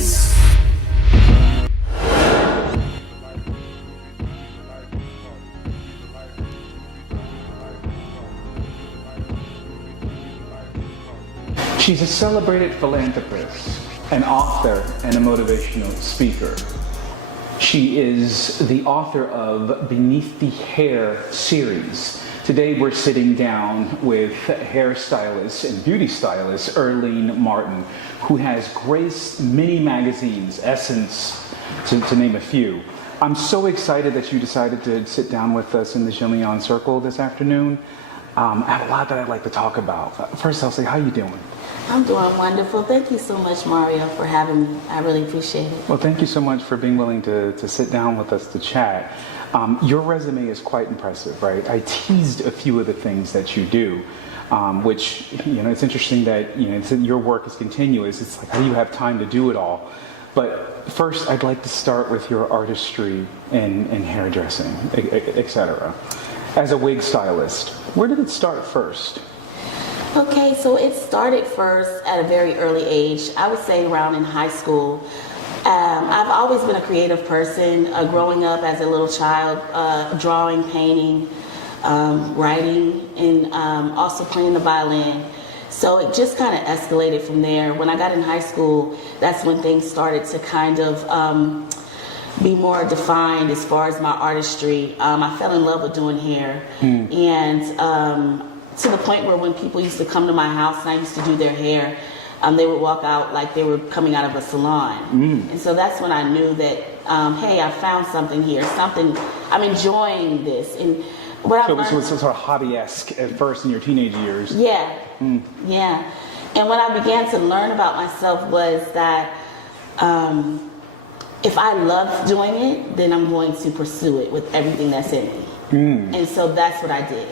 Yes. She's a celebrated philanthropist, an author, and a motivational speaker. She is the author of Beneath the Hair series. Today we're sitting down with hairstylist and beauty stylist Arlene Martin, who has graced many magazines, Essence, to name a few. I'm so excited that you decided to sit down with us in the Jenleeion Circle this afternoon. I have a lot that I'd like to talk about. First, I'll say, how you doing? I'm doing wonderful. Thank you so much, Mario, for having me. I really appreciate it. Well, thank you so much for being willing to sit down with us to chat. Your resume is quite impressive, right? I teased a few of the things that you do, which, it's interesting that, your work is continuous. It's like, how do you have time to do it all? But first, I'd like to start with your artistry in hairdressing, etc. As a wig stylist, where did it start first? Okay, so it started first at a very early age. I would say around in high school. I've always been a creative person, growing up as a little child, drawing, painting, writing, and also playing the violin. So it just kind of escalated from there. When I got in high school, that's when things started to kind of be more defined as far as my artistry. I fell in love with doing hair, and to the point where when people used to come to my house and I used to do their hair, they would walk out like they were coming out of a salon. And so that's when I knew that, hey, I found something here, I'm enjoying this. And what so it was sort of hobby-esque at first in your teenage years. Yeah, yeah. And what I began to learn about myself was that if I love doing it, then I'm going to pursue it with everything that's in me. And so that's what I did.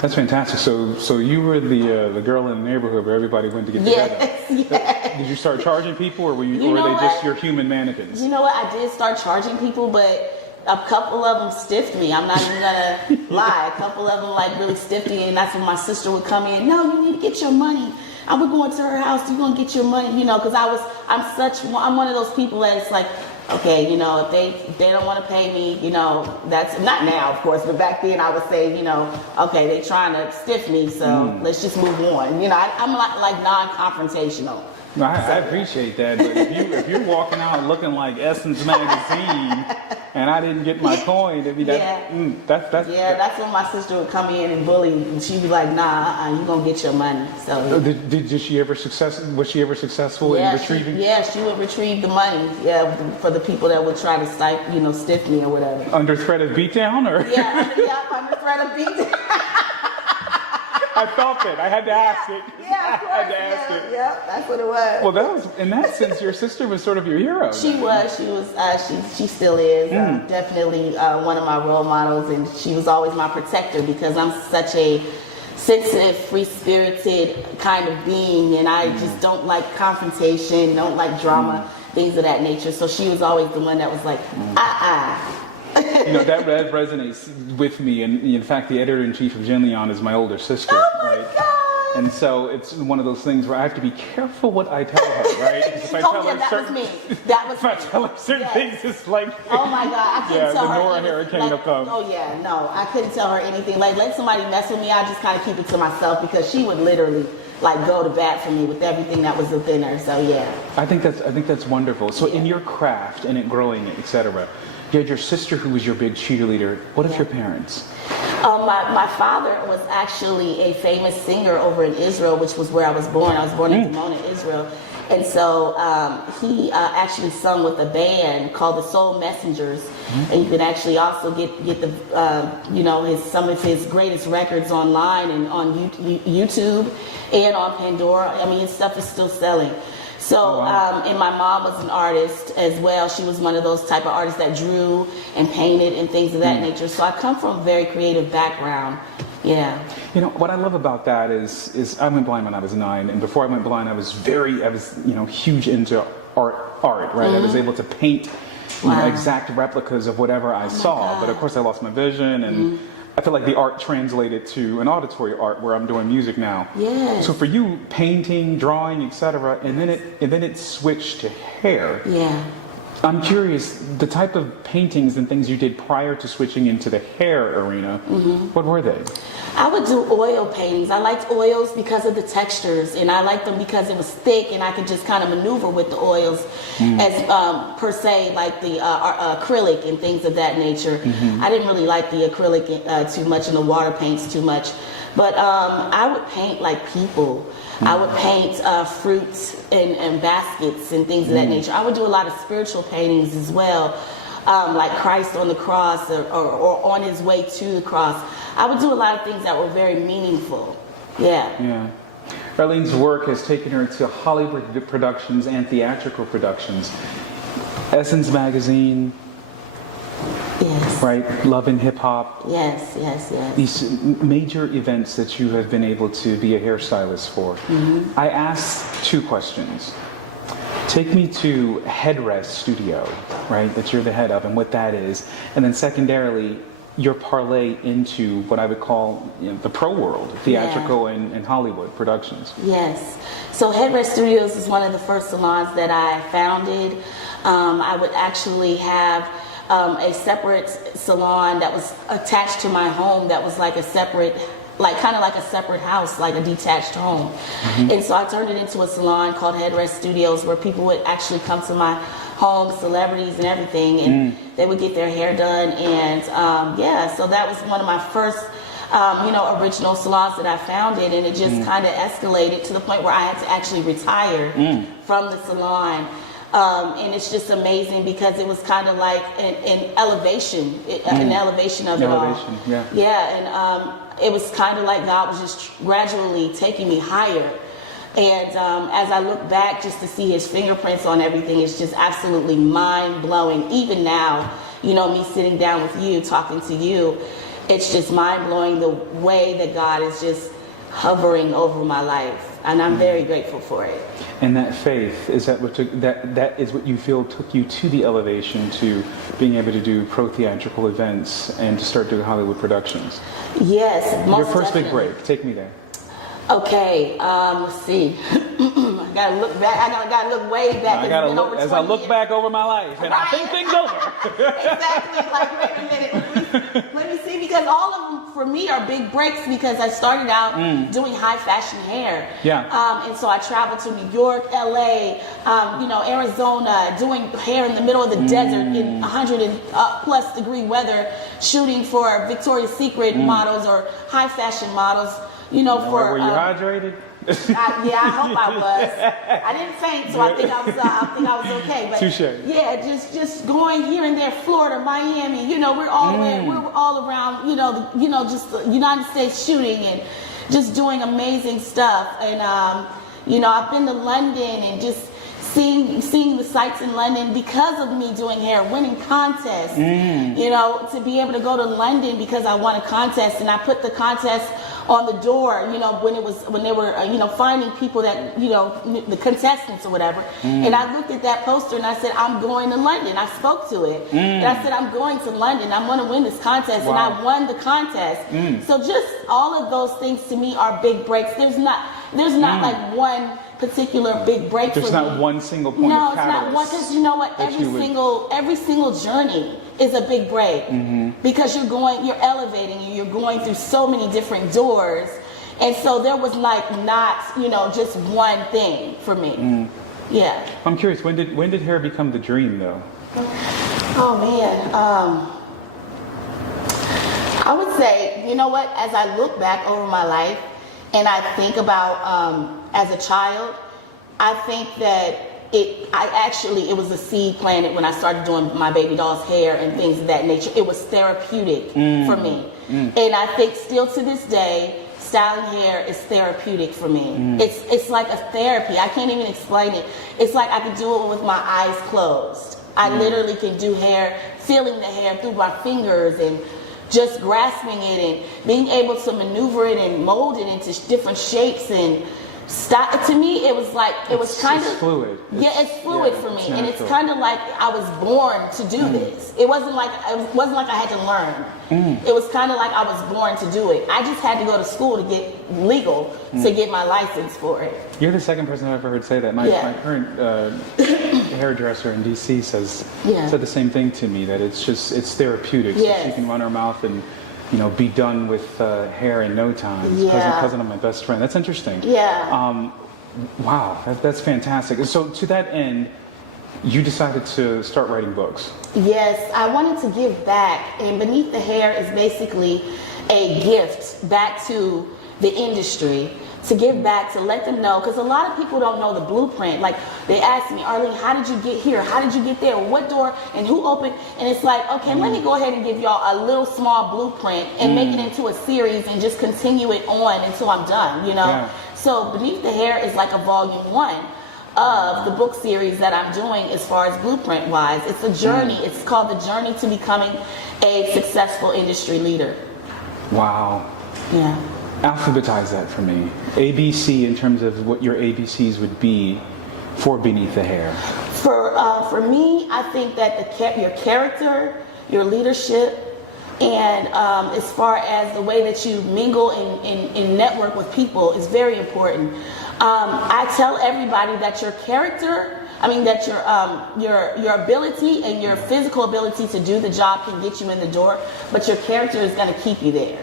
That's fantastic. So you were the girl in the neighborhood where everybody went to get together. Yes. Did you start charging people, or were they just your human mannequins? You know what? I did start charging people, but a couple of them stiffed me. I'm not even gonna lie. A couple of them like really stiffed me, and that's when my sister would come in. No, you need to get your money. We're going to her house. You're gonna get your money. Because I'm one of those people that's like, okay, if they don't want to pay me, that's not now, of course, but back then I would say, okay, they trying to stiff me, so let's just move on. I'm like non-confrontational. No, I appreciate that, but if you're walking out looking like Essence magazine and I didn't get my coin, it'd be that's when my sister would come in and bully, and she'd be like, nah, you gonna get your money. So did she ever was she ever successful in retrieving? She would retrieve the money, for the people that would try to stiff me or whatever. Under threat of beatdown, or? Under threat of beatdown. I felt it. I had to ask it. Yeah, of course. I had to ask it. Yeah, that's what it was. Well, that was, in that sense, your sister was sort of your hero. She still is. Definitely one of my role models, and she was always my protector because I'm such a sensitive, free-spirited kind of being, and I just don't like confrontation, don't like drama, things of that nature. So she was always the one that was like, that resonates with me, and in fact, the editor-in-chief of Jenleeion is my older sister. Oh my God! And so it's one of those things where I have to be careful what I tell her, right? If I tell her certain, if I tell her certain things, it's like, oh my God, I couldn't tell her. The Nora hurricane will come. Oh yeah, no, I couldn't tell her anything. Like, let somebody mess with me, I just kind of keep it to myself because she would literally go to bat for me with everything that was within her. So yeah. I think that's wonderful. So in your craft and it growing, etc. You had your sister who was your big cheerleader. What of your parents? My father was actually a famous singer over in Israel, which was where I was born. I was born in Dimona, Israel. And so he actually sung with a band called the Soul Messengers. And you can actually also get the some of his greatest records online and on YouTube and on Pandora. I mean, his stuff is still selling. So, and my mom was an artist as well. She was one of those type of artists that drew and painted and things of that nature. So I come from a very creative background. Yeah. What I love about that is I went blind when I was 9, and before I went blind, I was huge into art, right? I was able to paint exact replicas of whatever I saw, but of course I lost my vision, and I feel like the art translated to an auditory art where I'm doing music now. Yes. So for you, painting, drawing, etc., and then it switched to hair. Yeah. I'm curious, the type of paintings and things you did prior to switching into the hair arena, what were they? I would do oil paintings. I liked oils because of the textures, and I liked them because it was thick and I could just kind of maneuver with the oils as per se, like the acrylic and things of that nature. I didn't really like the acrylic too much and the water paints too much. But I would paint like people. I would paint fruits and baskets and things of that nature. I would do a lot of spiritual paintings as well, like Christ on the cross or on his way to the cross. I would do a lot of things that were very meaningful. Yeah. Arlene's work has taken her to Hollywood productions and theatrical productions. Essence Magazine. Yes. Right? Love and Hip Hop. Yes. These major events that you have been able to be a hairstylist for. I asked two questions. Take me to Headrest Studio, right, that you're the head of and what that is. And then secondarily, your parlay into what I would call the pro world, theatrical and Hollywood productions. Yes. So Headrest Studios is one of the first salons that I founded. I would actually have a separate salon that was attached to my home that was like a separate, like kind of like a separate house, like a detached home. And so I turned it into a salon called Headrest Studios where people would actually come to my home, celebrities and everything, and they would get their hair done. And so that was one of my first original salons that I founded, and it just kind of escalated to the point where I had to actually retire from the salon. And it's just amazing because it was kind of like an elevation of it all. And it was kind of like God was just gradually taking me higher. And as I look back just to see his fingerprints on everything, it's just absolutely mind-blowing. Even now, me sitting down with you, talking to you, it's just mind-blowing the way that God is just hovering over my life. And I'm very grateful for it. And that faith, is that what that is what you feel took you to the elevation to being able to do pro-theatrical events and to start doing Hollywood productions? Yes, most Your first definitely. big break, take me there. Okay, let's see. I gotta look back. I gotta look way back. As I look back over my life, and I think things over. Exactly. Like, wait a minute. Let me see, because all of them for me are big breaks because I started out doing high fashion hair. Yeah. And so I traveled to New York, LA, Arizona, doing hair in the middle of the desert in 100+ degree weather, shooting for Victoria's Secret models or high fashion models. Were you hydrated? I hope I was. I didn't faint, so I think I was okay. But touché. Yeah, just going here and there, Florida, Miami. We're all around. Just the United States shooting and just doing amazing stuff. And I've been to London and just seeing the sights in London because of me doing hair, winning contests. To be able to go to London because I won a contest, and I put the contest on the door, when they were finding people that, the contestants or whatever. And I looked at that poster and I said, I'm going to London. I spoke to it. And I said, I'm going to London. I'm going to win this contest. Wow. And I won the contest. So just all of those things to me are big breaks. There's not like one particular big break. There's for not me. one single point No, of it's catalyst. not one, because you know what? Every single journey is a big break because you're elevating, you're going through so many different doors, and so there was like not just one thing for me. Yeah. I'm curious, when did hair become the dream though? Oh man, I would say, as I look back over my life and I think about as a child, I think that it was a seed planted when I started doing my baby doll's hair and things of that nature. It was therapeutic for me. And I think still to this day, styling hair is therapeutic for me. It's like a therapy. I can't even explain it. It's like I could do it with my eyes closed. I literally can do hair, feeling the hair through my fingers and just grasping it and being able to maneuver it and mold it into different shapes and To me, it was like, it was kind of fluid. It's fluid for me, and it's kind of like I was born to do this. It wasn't like I had to learn. It was kind of like I was born to do it. I just had to go to school to get legal to get my license for it. You're the second person I've ever heard say that. My current hairdresser in DC said the same thing to me, that it's therapeutic. So she can run her mouth and be done with hair in no time. Cousin of my best friend. That's interesting. Wow, that's fantastic. So to that end, you decided to start writing books. Yes, I wanted to give back, and Beneath the Hair is basically a gift back to the industry, to give back, to let them know, because a lot of people don't know the blueprint. Like, they ask me, Arlene, how did you get here? How did you get there? What door? And who opened? And it's like, okay, let me go ahead and give y'all a little small blueprint and make it into a series and just continue it on until I'm done, So Beneath the Hair is like a volume 1 of the book series that I'm doing as far as blueprint wise. It's a journey. It's called The Journey to Becoming a Successful Industry Leader. Wow. Yeah. Alphabetize that for me. ABC, in terms of what your ABCs would be for Beneath the Hair. For me, I think that your character, your leadership, and as far as the way that you mingle and network with people is very important. I tell everybody that your character, that your ability and your physical ability to do the job can get you in the door, but your character is going to keep you there.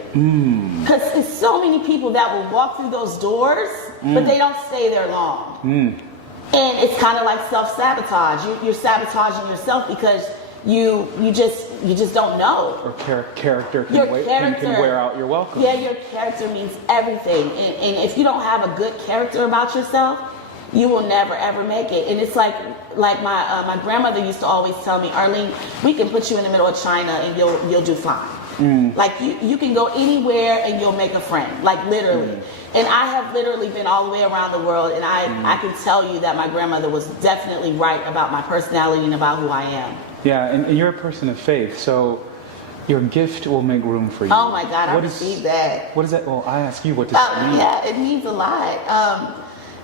Because there's so many people that will walk through those doors, but they don't stay there long. And it's kind of like self-sabotage. You're sabotaging yourself because you just don't know. Or character can wear out your welcome. Yeah, your character means everything. And if you don't have a good character about yourself, you will never ever make it. And it's like my grandmother used to always tell me, Arlene, we can put you in the middle of China and you'll do fine. Like you can go anywhere and you'll make a friend, like literally. And I have literally been all the way around the world, and I can tell you that my grandmother was definitely right about my personality and about who I am. Yeah, and you're a person of faith, so your gift will make room for you. Oh my God, I received that. What is that? Well, I ask you, what does that mean? Yeah, it means a lot.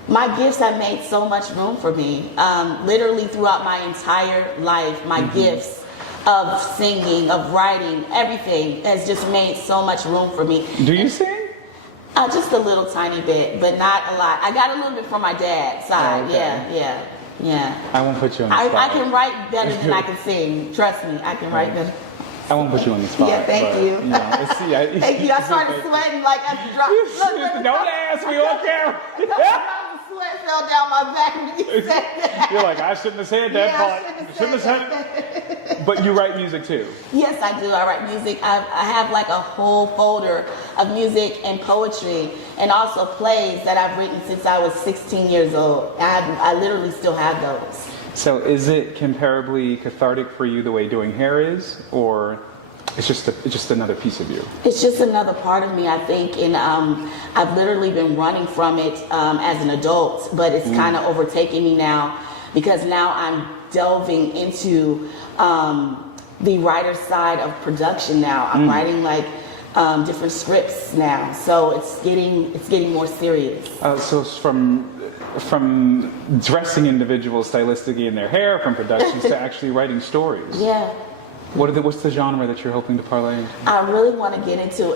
My gifts have made so much room for me. Literally throughout my entire life, my gifts of singing, of writing, everything has just made so much room for me. Do you sing? Just a little tiny bit, but not a lot. I got a little bit from my dad's side. Oh, okay. Yeah. I won't put you on the spot. I can write better than I can sing. Trust me, I can write better. I won't put you on the spot. Yeah, thank you. Thank you. I started sweating like I dropped. Don't ask me on camera. The sweat fell down my back when you said that. You're like, I shouldn't have said that part. Shouldn't have said it. But you write music too. Yes, I do. I write music. I have like a whole folder of music and poetry, and also plays that I've written since I was 16 years old. I literally still have those. So is it comparably cathartic for you the way doing hair is, or it's just another piece of you? It's just another part of me, I think, and I've literally been running from it as an adult, but it's kind of overtaking me now, because now I'm delving into the writer's side of production now. I'm writing like different scripts now, so it's getting more serious. So it's from dressing individuals stylistically in their hair, from productions to actually writing stories. Yeah. What's the genre that you're hoping to parlay into? I really want to get into,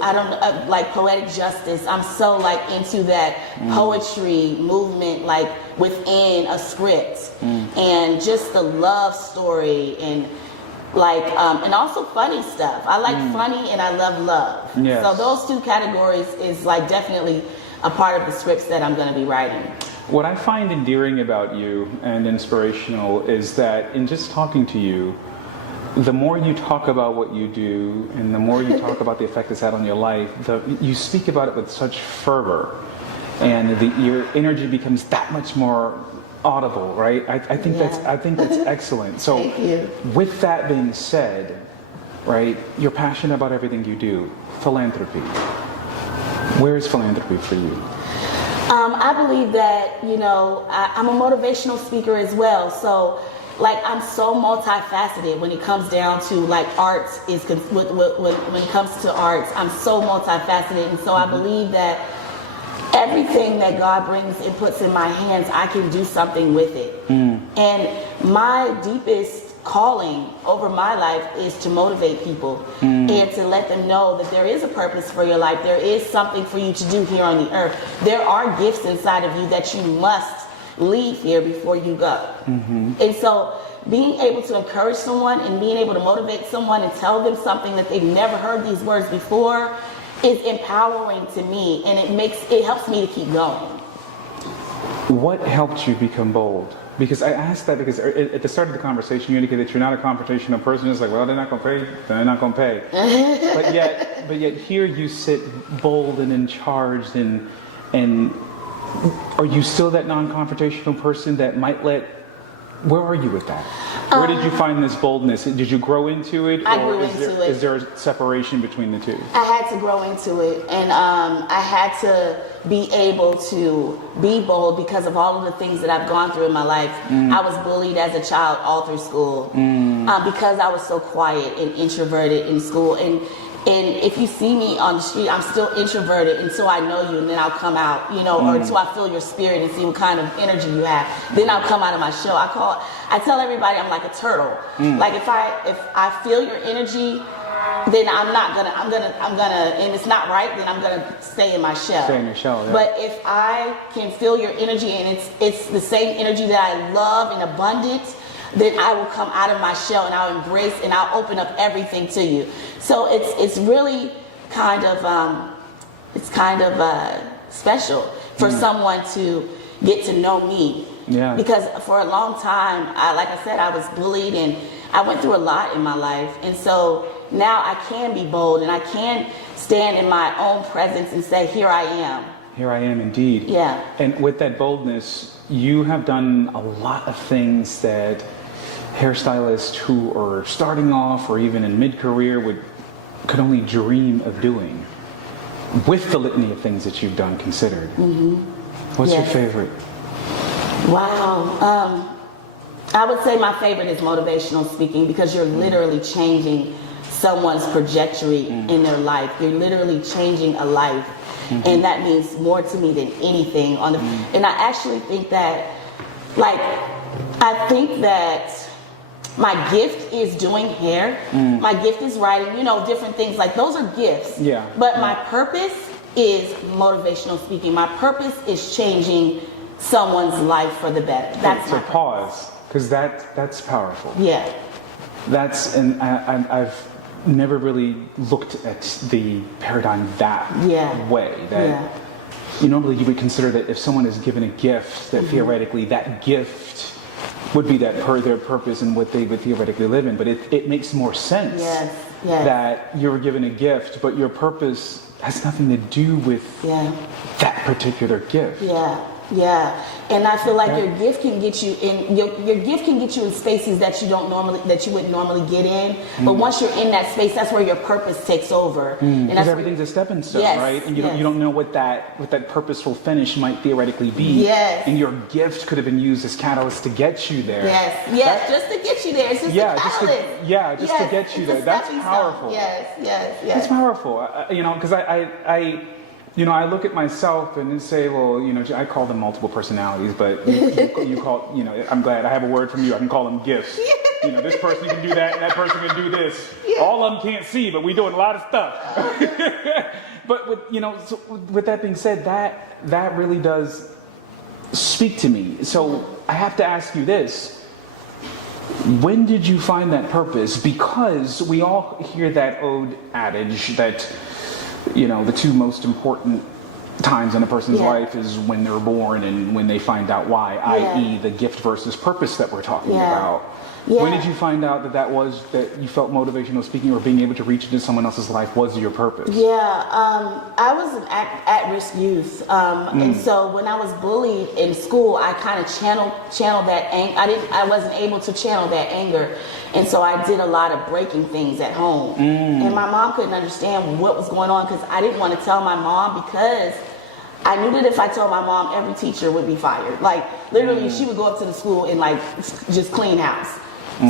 like poetic justice. I'm so like into that poetry movement, like within a script, and just the love story, and like, and also funny stuff. I like funny and I love love. Yes. So those two categories is like definitely a part of the scripts that I'm going to be writing. What I find endearing about you and inspirational is that in just talking to you, the more you talk about what you do and the more you talk about the effect it's had on your life, you speak about it with such fervor, and your energy becomes that much more audible, right? I think that's excellent. So Thank you. With that being said, right, you're passionate about everything you do. Philanthropy. Where is philanthropy for you? I believe that, I'm a motivational speaker as well. So, like, I'm so multifaceted when it comes down to, like, arts when it comes to arts. I'm so multifaceted. And so I believe that everything that God brings and puts in my hands, I can do something with it. And my deepest calling over my life is to motivate people and to let them know that there is a purpose for your life. There is something for you to do here on the earth. There are gifts inside of you that you must leave here before you go. And so being able to encourage someone and being able to motivate someone and tell them something that they've never heard these words before is empowering to me, and it helps me to keep going. What helped you become bold? Because I asked that because at the start of the conversation you indicated that you're not a confrontational person. It's like, well, they're not going to pay, they're not going to pay. but yet here you sit bold and in charge, and are you still that non-confrontational person that might where are you with that? Where did you find this boldness? Did you grow into it? I grew into it. Is there a separation between the two? I had to grow into it, and I had to be able to be bold because of all of the things that I've gone through in my life. I was bullied as a child all through school because I was so quiet and introverted in school. And if you see me on the street, I'm still introverted until I know you, and then I'll come out, or until I feel your spirit and see what kind of energy you have. Then I'll come out of my shell. I tell everybody I'm like a turtle. Like if I feel your energy, then I'm gonna, and it's not right, then I'm gonna stay in my shell. Stay in your shell, yeah. But if I can feel your energy and it's the same energy that I love in abundance, then I will come out of my shell and I'll embrace and I'll open up everything to you. So it's really kind of special for someone to get to know me. Yeah. Because for a long time, like I said, I was bullied and I went through a lot in my life. And so now I can be bold and I can stand in my own presence and say, here I am. Here I am indeed. Yeah. And with that boldness, you have done a lot of things that hairstylists who are starting off or even in mid-career could only dream of doing, with the litany of things that you've done considered. What's your favorite? Wow. I would say my favorite is motivational speaking, because you're literally changing someone's trajectory in their life. You're literally changing a life. And that means more to me than anything and I actually think that my gift is doing hair. My gift is writing, different things. Like, those are gifts. Yeah. But my purpose is motivational speaking. My purpose is changing someone's life for the better. That's so my purpose. pause, because that's powerful. Yeah. And I've never really looked at the paradigm that way. Normally you would consider that if someone is given a gift, that theoretically that gift would be their purpose and what they would theoretically live in. But it makes more sense that you're given a gift, but your purpose has nothing to do with that particular gift. Yeah, and I feel like your gift can get you in your gift can get you in spaces that you wouldn't normally get in. But once you're in that space, that's where your purpose takes over. Because everything's a stepping stone, right? And you don't know what that purposeful finish might theoretically be. Yes. And your gift could have been used as catalyst to get you there. Yes, just to get you there. It's just a catalyst. To get you there. That's powerful. Yes. It's powerful. Because I look at myself and say, well, I call them multiple personalities, but you call, I'm glad I have a word from you. I can call them gifts. This person can do that, and that person can do this. All of them can't see, but we doing a lot of stuff. But with that being said, that really does speak to me. So I have to ask you this. When did you find that purpose? Because we all hear that old adage that the two most important times in a person's life is when they're born and when they find out why, i.e. the gift versus purpose that we're talking about. When did you find out that you felt motivational speaking or being able to reach into someone else's life was your purpose? I was an at-risk youth, and so when I was bullied in school, I kind of channeled that anger. I wasn't able to channel that anger, and so I did a lot of breaking things at home. And my mom couldn't understand what was going on because I didn't want to tell my mom, because I knew that if I told my mom, every teacher would be fired. Like, literally, she would go up to the school and just clean house.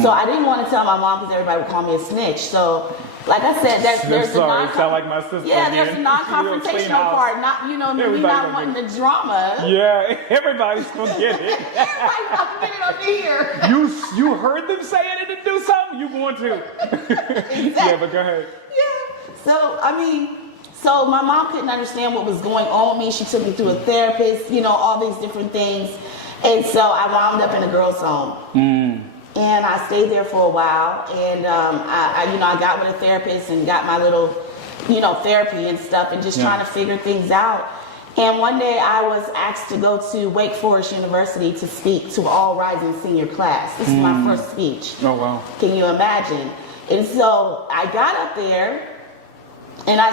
So I didn't want to tell my mom because everybody would call me a snitch. So like I said, there's the sound like my sister. yeah, again. there's the non-confrontational part. Not me not wanting the drama. Yeah, everybody's gonna get it. Everybody's gonna get it over here. You heard them say it and then do something. You going to? Exactly. Yeah, but go ahead. Yeah. So my mom couldn't understand what was going on with me. She took me through a therapist, all these different things. And so I wound up in a girls' home. And I stayed there for a while. And I got with a therapist and got my little, therapy and stuff and just trying to figure things out. And one day I was asked to go to Wake Forest University to speak to all rising senior class. This is my first speech. Oh, wow. Can you imagine? And so I got up there. And I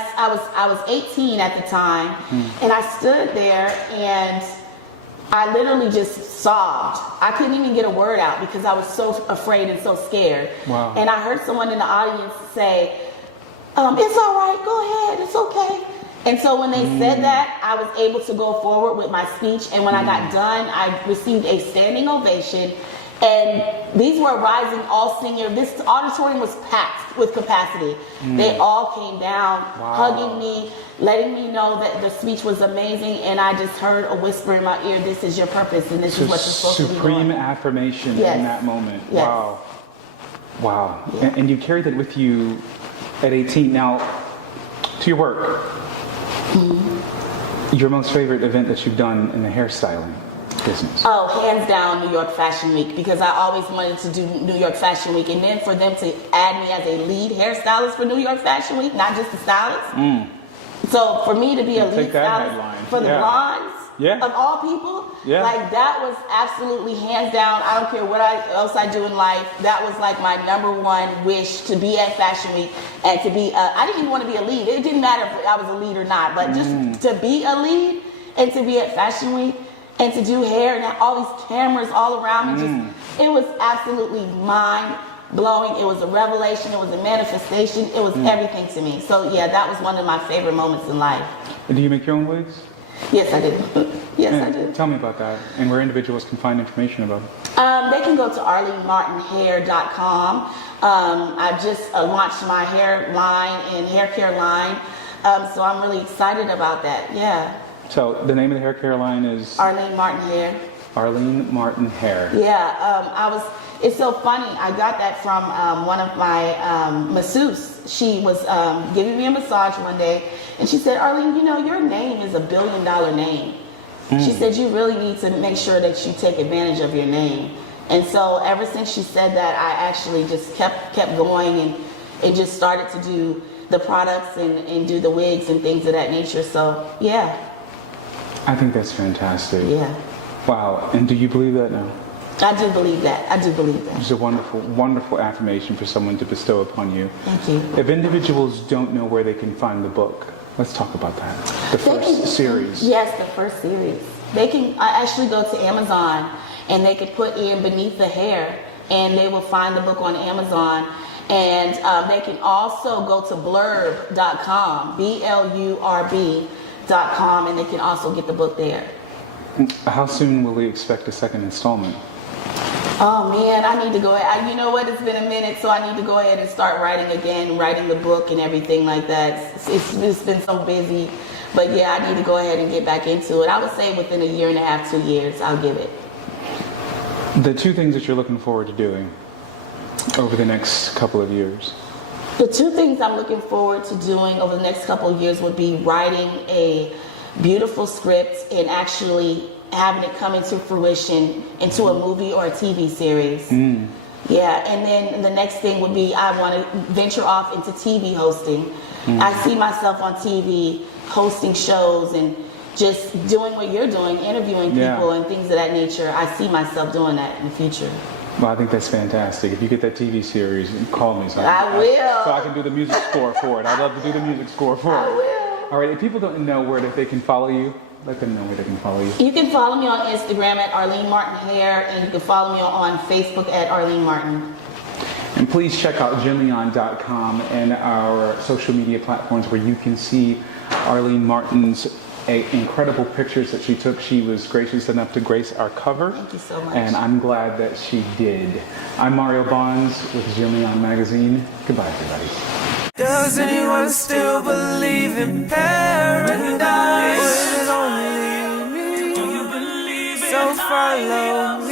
was 18 at the time, and I stood there and I literally just sobbed. I couldn't even get a word out because I was so afraid and so scared. Wow. And I heard someone in the audience say, "It's all right, go ahead, it's okay." And so when they said that, I was able to go forward with my speech. And when I got done, I received a standing ovation. And these were rising all senior. This auditorium was packed with capacity. They all came down, hugging me, letting me know that the speech was amazing. And I just heard a whisper in my ear, "This is your purpose, and this is what you're supposed to be doing." Supreme affirmation in that moment. Yes. Wow. Yeah. And you carried it with you at 18. Now, to your work, your most favorite event that you've done in the hairstyling business? Oh, hands down, New York Fashion Week, because I always wanted to do New York Fashion Week, and then for them to add me as a lead hairstylist for New York Fashion Week, not just the stylist. So for me to be a lead stylist for the blondes of all people, like that was absolutely hands down. I don't care what else I do in life. That was like my number one wish, to be at Fashion Week and to be. I didn't even want to be a lead. It didn't matter if I was a lead or not, but just to be a lead and to be at Fashion Week. And to do hair and all these cameras all around me, it was absolutely mind-blowing. It was a revelation. It was a manifestation. It was everything to me. So, yeah, that was one of my favorite moments in life. And do you make your own wigs? Yes, I do. I do. Tell me about that and where individuals can find information about it. They can go to arlenemartinhair.com. I just launched my hair line and hair care line. So I'm really excited about that. Yeah. So the name of the hair care line is? Arlene Martin Hair. Arlene Martin Hair. Yeah, it's so funny. I got that from one of my masseuses. She was giving me a massage one day, and she said, "Arlene, your name is $1 billion name." She said, "You really need to make sure that you take advantage of your name." And so ever since she said that, I actually just kept going and just started to do the products and do the wigs and things of that nature. So, yeah. I think that's fantastic. Yeah. Wow. And do you believe that now? I do believe that. It's a wonderful, wonderful affirmation for someone to bestow upon you. Thank you. If individuals don't know where they can find the book, let's talk about that. The first series. Yes, the first series. They can actually go to Amazon and they can put in Beneath the Hair and they will find the book on Amazon. And they can also go to blurb.com, BLURB.com, and they can also get the book there. How soon will we expect a second installment? Oh man, I need to go ahead. You know what? It's been a minute, so I need to go ahead and start writing again, writing the book and everything like that. It's been so busy. But yeah, I need to go ahead and get back into it. I would say within 1.5 years, 2 years, I'll give it. The two things that you're looking forward to doing over the next couple of years? The two things I'm looking forward to doing over the next couple of years would be writing a beautiful script and actually having it come into fruition into a movie or a TV series. Yeah, and then the next thing would be I want to venture off into TV hosting. I see myself on TV hosting shows and just doing what you're doing, interviewing people and things of that nature. I see myself doing that in the future. Well, I think that's fantastic. If you get that TV series, call me so I will. So I can do the music score for it. I'd love to do the music score for it. I will. All right, if people don't know where they can follow you, let them know where they can follow you. You can follow me on Instagram at Arlene Martin Hair, and you can follow me on Facebook at Arlene Martin. And please check out Jenleeion.com and our social media platforms where you can see Arlene Martin's incredible pictures that she took. She was gracious enough to grace our cover. Thank you so much. And I'm glad that she did. I'm Mario Bonds with Jenleeion Magazine. Goodbye, everybody. Does anyone still believe in paradise? Or is it only me? Do you believe in so follow me?